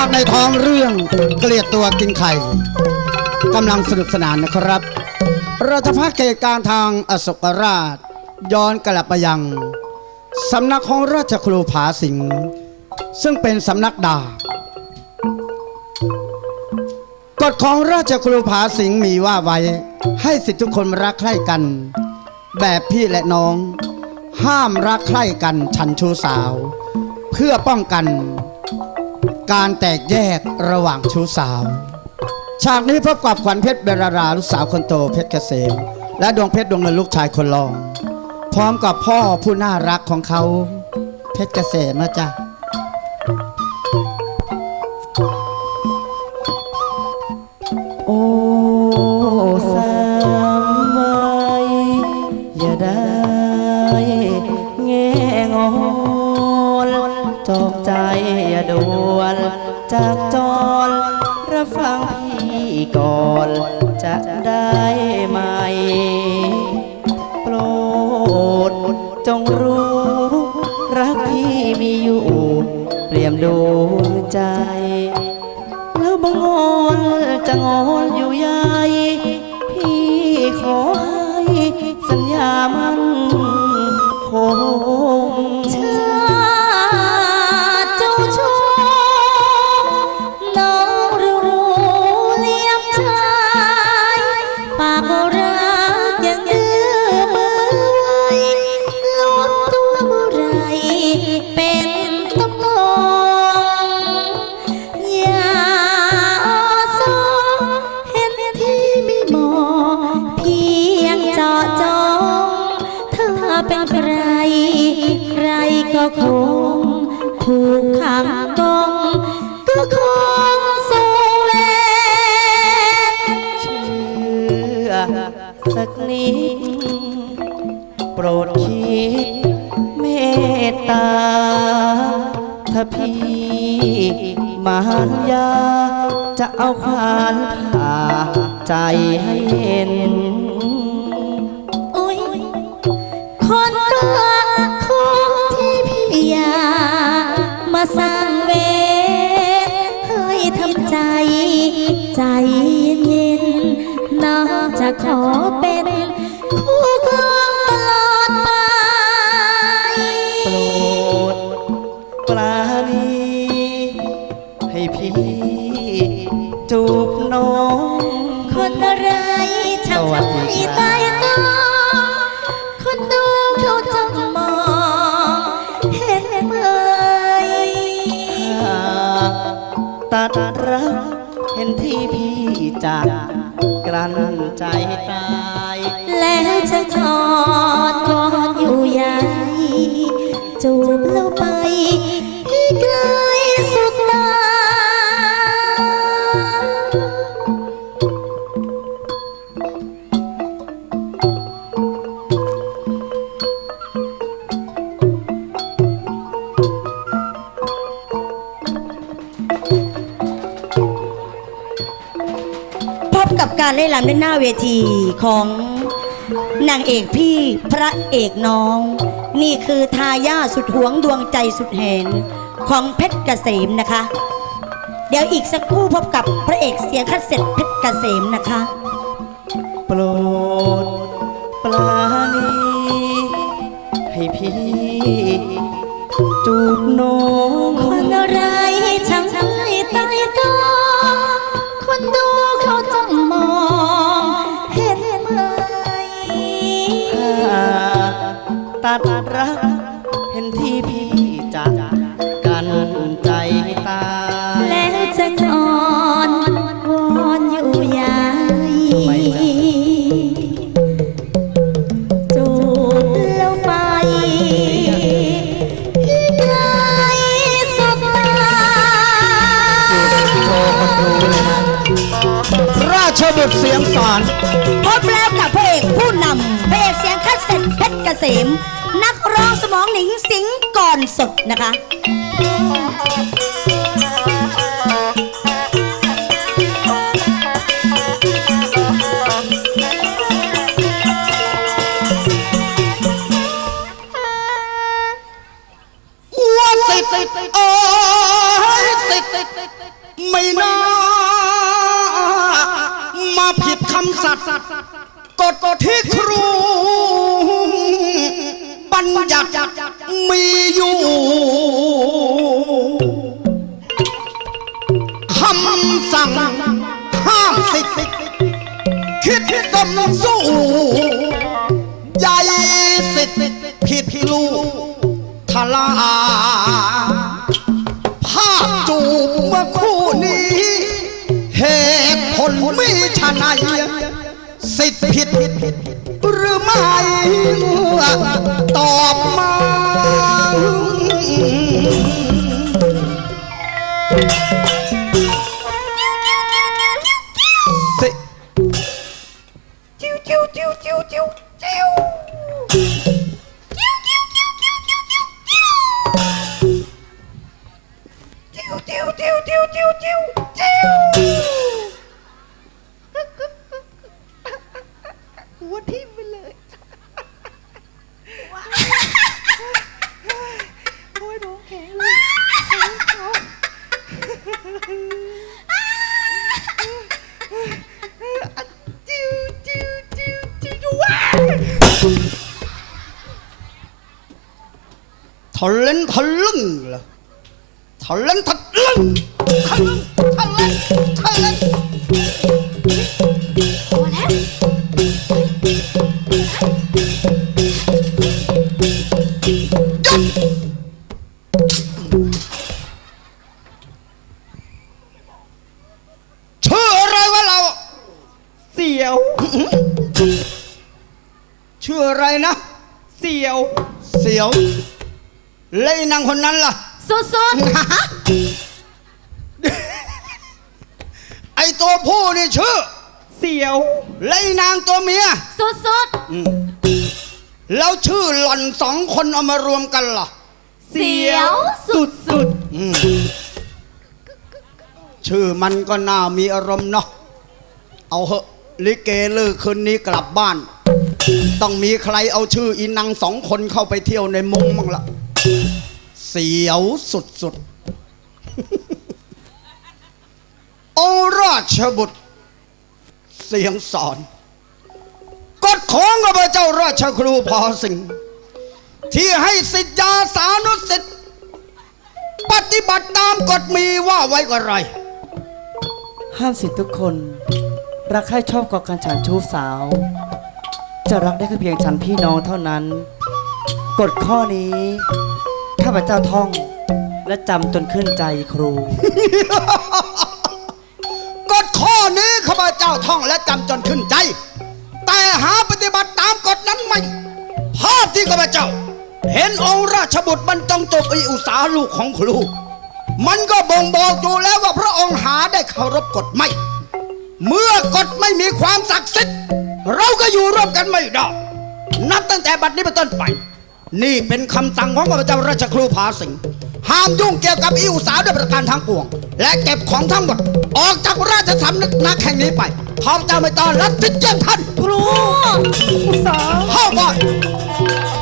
ากในท้องเรื่องเกลียดตัวกินไข่กำลังสนุกสนานนะครับเราจะพักเหตุการทางอโศกราช ย้อนกลับไปยังสำนักของราชครูผาสิงห์ซึ่งเป็นสำนักดาบกฎของราชครูผาสิงห์มีว่าไว้ ให้สิทธิทุกคนรักใคร่กัน แบบพี่และน้อง ห้ามรักใคร่กันฉันชูสาว เพื่อป้องกัน การแตกแยกระหว่างชู้สาว ฉากนี้พบกับขวัญเพชรเบราราลูกสาวคนโตเพชรเกษม และดวงเพชรดวงเงินลูกชายคนรอง พร้อมกับพ่อผู้น่ารักของเขา เพชรเกษมนะจ๊ะ จงรู้ กขังกงก็คงสูงแลเชื่อสักนิดโปรดคิดเมตตาถ้าพี่มารยาจะเอาควานผ่าใจให้เห็น ใจเย็นน้องจะขอเป็นคู่ครองตลอดไป โปรดปราณีให้พี่จูบน้อง คนอะไรช่างสวัสดีใจครับตา ลั้นใจตาย แล้วจะขอ การเล่นรำด้านหน้าเวทีของนางเอกพี่พระเอกน้อง นี่คือทายาสุดหวงดวงใจสุดแหนของเพชรเกษมนะคะ เดี๋ยวอีกสักครู่พบกับพระเอกเสียงคัดเสร็จเพชรเกษมนะคะ โปรดปราณีให้พี่จูบน้อง ตัดรัก เห็นที่พี่จากกันใจตาย แล้วจะนอนวอนอยู่ใหญ่ไม่จ้ะจูบแล้วไปให้ไกลสุดตาราชบุตรเสียงสอนพบแล้วกับพระเอกผู้นำ เอกเสร็จเพชรเกษม นักร้องสมองหนิงสิงก่อนสดนะคะว่าสิทธิ์อ้ยสิทธิ์ไม่น่ามาผิดคำสัตย์กฎที่ครู บัญญัติมีอยู่คำสั่งห้ามสิทธิ์คิดสมสู้ ทะเลนทะลึ่งเหรอทะเลนทะลึ่งทะลึ่งทะเลนทะเลนพอแล้วชื่ออะไรวะเรา เสียว ชื่ออะไรนะ เสียว เสียว เลยนางคนนั้นล่ะ สุดไอตัวผู้นี่ชื่อ เสียวเลยนางตัวเมียๆสุดอืมแล้วชื่อหล่อนสองคนเอามารวมกันล่ะๆเสียวสุดสุดอืมชื่อมันก็น่ามีอารมณ์เนาะ เอาเหอะ ลิเกเลิกคืนนี้กลับบ้าน ต้องมีใครเอาชื่ออีนังสองคนเข้าไปเที่ยวในมุ้งมั่งละ เสียวสุดๆโอราชบุตร เสียงสอน กฎของข้าพเจ้าราชครูพอสิงห์ที่ให้สิทธิยาสานุสิทธิปฏิบัติตามกฎมีว่าไว้ก็ไร ห้ามสิทธิทุกคน รักใครชอบก่อการฉันชู้สาว จะรักได้แค่เพียงฉันพี่น้องเท่านั้น กฎข้อนี้ ข้าพเจ้าท่อง และจำจนขึ้นใจครู กฎข้อนี้ข้าพเจ้าท่องและจำจนขึ้นใจ แต่หาปฏิบัติตามกฎนั้นไม่ภาพที่ข้าพเจ้า เห็นองค์ราชบุตรบรรจงจบอีอุตสาลูกของครู มันก็บ่งบอกอยู่แล้วว่าพระองค์หาได้เคารพกฎไม่ เมื่อกฎไม่มีความศักดิ์สิทธิ์เราก็อยู่ร่วมกันไม่ได้นับตั้งแต่บัดนี้เป็นต้นไป นี่เป็นคำสั่งของข้าพเจ้าราชครูภาสิงห์ห้ามยุ่งเกี่ยวกับอิวสาวด้วยประการทั้งปวง และเก็บของทั้งหมด ออกจากราชสำนักแห่งนี้ไปข้าพเจ้าไม่ต้อนรับสิทธิ์เยี่ยงท่านครูสาวเข้าไปๆ